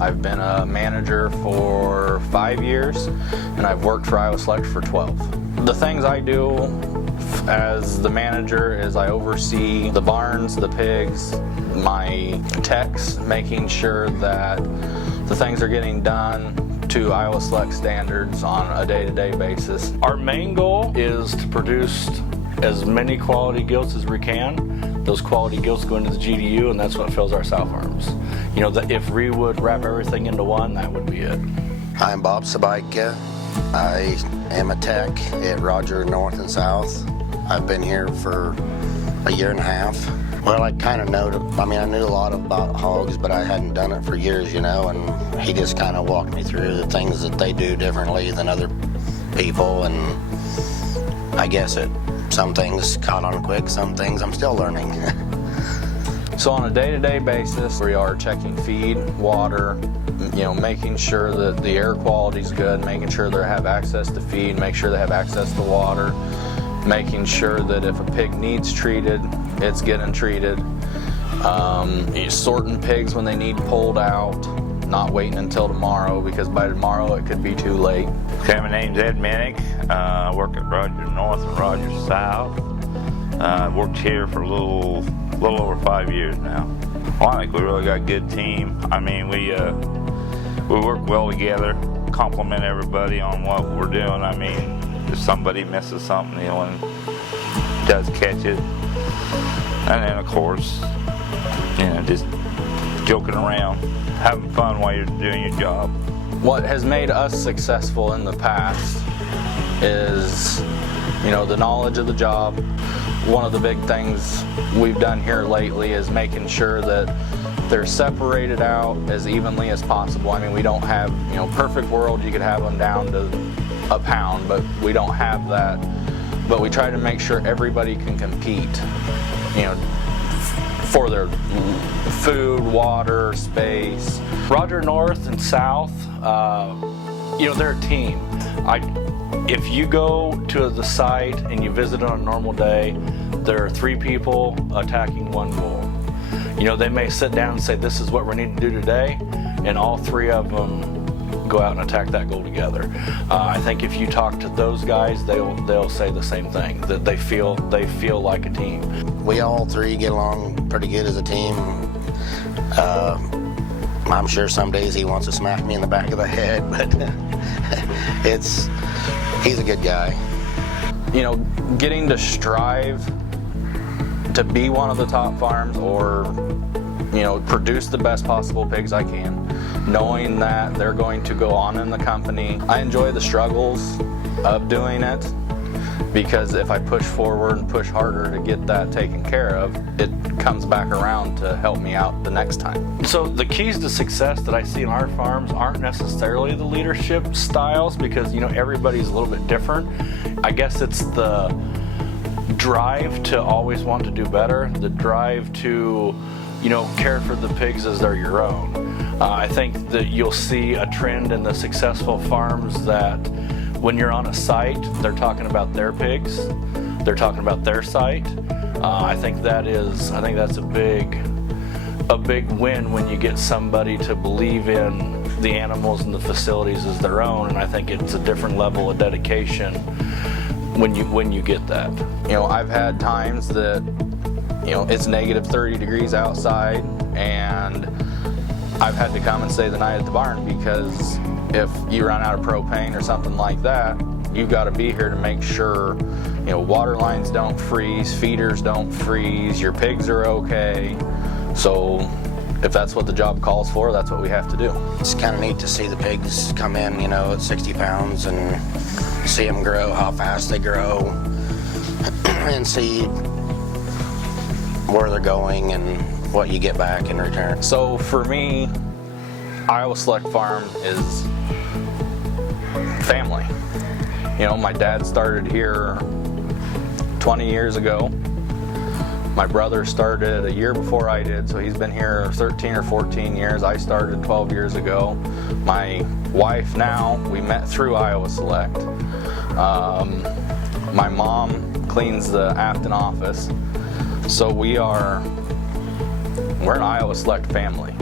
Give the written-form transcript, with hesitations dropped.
I've been a manager for 5 years, and I've worked for Iowa Select for 12. The things I do as the manager is I oversee the barns, the pigs, my techs, making sure that the things are getting done to Iowa Select standards on a day-to-day basis. Our main goal is to produce as many quality gilts as we can. Those quality gilts go into the GDU, and that's what fills our sow farms. You know, if we would wrap everything into one, that would be it. I'm Bob Sabaika. I am a tech at Roger North and South. I've been here for a year and a half. Well, I kind of know, I knew a lot about hogs, but I hadn't done it for years, you know, and he just kind of walked me through the things that they do differently than other people, and I guess some things caught on quick, some things I'm still learning. So on a day-to-day basis, we are checking feed, water, you know, making sure that the air quality is good, making sure they have access to feed, make sure they have access to water, making sure that if a pig needs treated, it's getting treated. Sorting pigs when they need pulled out, not waiting until tomorrow, because by tomorrow it could be too late. Okay, my name's Ed Minnick. I work at Roger North and Roger South. I've worked here for a little over 5 years now. Well, I think we really got a good team. I mean, we work well together, compliment everybody on what we're doing. I mean, if somebody misses something, the one does catch it. And then, of course, you know, just joking around, having fun while you're doing your job. What has made us successful in the past is, you know, the knowledge of the job. One of the big things we've done here lately is making sure that they're separated out as evenly as possible. I mean, we don't have, you know, perfect world, you could have them down to a pound, but we don't have that. But we try to make sure everybody can compete, you know, for their food, water, space. Roger North and South, you know, they're a team. If you go to the site and you visit on a normal day, there are 3 people attacking one goal. You know, they may sit down and say, this is what we need to do today, and all 3 of them go out and attack that goal together. I think if you talk to those guys, they'll say the same thing, that they feel like a team. We all 3 get along pretty good as a team. I'm sure some days he wants to smack me in the back of the head, but he's a good guy. You know, getting to strive to be one of the top farms, or, you know, produce the best possible pigs I can, knowing that they're going to go on in the company. I enjoy the struggles of doing it, because if I push forward and push harder to get that taken care of, it comes back around to help me out the next time. So the keys to success that I see in our farms aren't necessarily the leadership styles, because, you know, everybody's a little bit different. I guess it's the drive to always want to do better, the drive to, you know, care for the pigs as they're your own. I think that you'll see a trend in the successful farms that when you're on a site, they're talking about their pigs, they're talking about their site. I think that's a big win when you get somebody to believe in the animals and the facilities as their own, and I think it's a different level of dedication when you get that. You know, I've had times that, you know, it's negative 30 degrees outside, and I've had to come and stay the night at the barn, because if you run out of propane or something like that, you've got to be here to make sure, you know, water lines don't freeze, feeders don't freeze, your pigs are okay. So if that's what the job calls for, that's what we have to do. It's kind of neat to see the pigs come in, you know, at 60 pounds and see them grow, how fast they grow, and see where they're going and what you get back in return. So for me, Iowa Select Farm is family. You know, my dad started here 20 years ago. My brother started a year before I did, so he's been here 13 or 14 years. I started 12 years ago. My wife now, we met through Iowa Select. My mom cleans the Afton office. So we're an Iowa Select family.